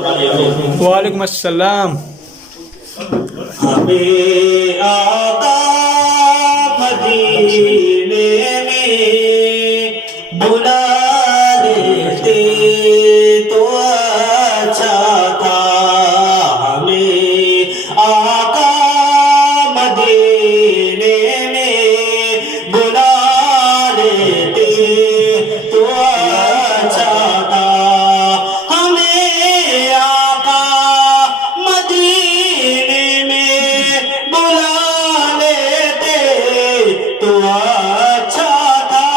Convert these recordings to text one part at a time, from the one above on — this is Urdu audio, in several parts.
وعلیکم السلام. ہمیں آقا مدینے میں بلا لیتے تو اچھا تھا. ہمیں آقا مدینے میں بلا لیتے تو اچھا تھا. ہمیں آقا مدینے میں بلا لیتے تو اچھا تھا.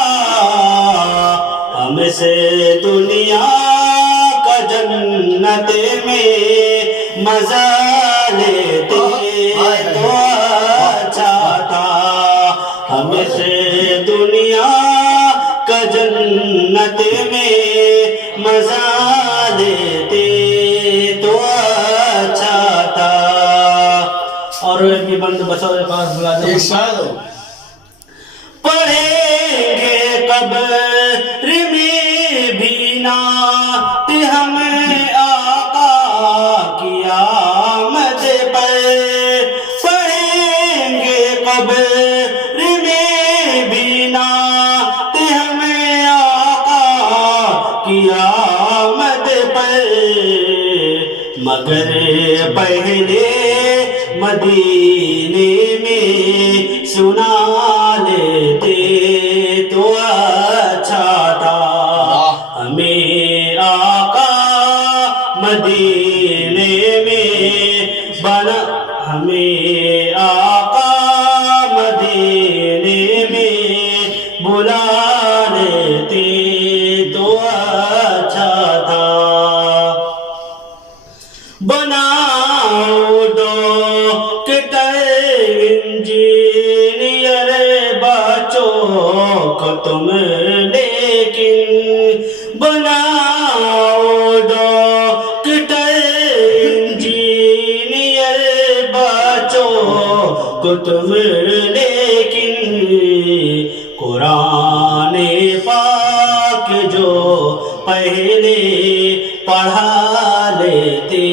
ہم سے دنیا کا جنت میں مزہ لیتے تو اچھا تھا. ہم سے دنیا کا جنت میں مزہ لیتے تو اچھا تھا. اور بھی بند بسوں کے پاس بلا دیں. پڑھیں گے قبر میں بھی نعت ہم آقا کی آمد پر. پڑھیں گے قبر میں بھی نعت ہم آقا کی آمد پر. مگر پہلے مدینے میں سنا لیتے تو اچھا تھا. ہمیں آقا مدینے میں بنا ہمیں آقا مدینے میں بلا لیتے تو اچھا تھا. بناؤ ڈاکٹر انجینئر بچوں کو تم لیکن بناؤ ڈاکٹر انجینئر بچوں کو تم لیکن قرآن پاک جو پہلے پڑھا لیتے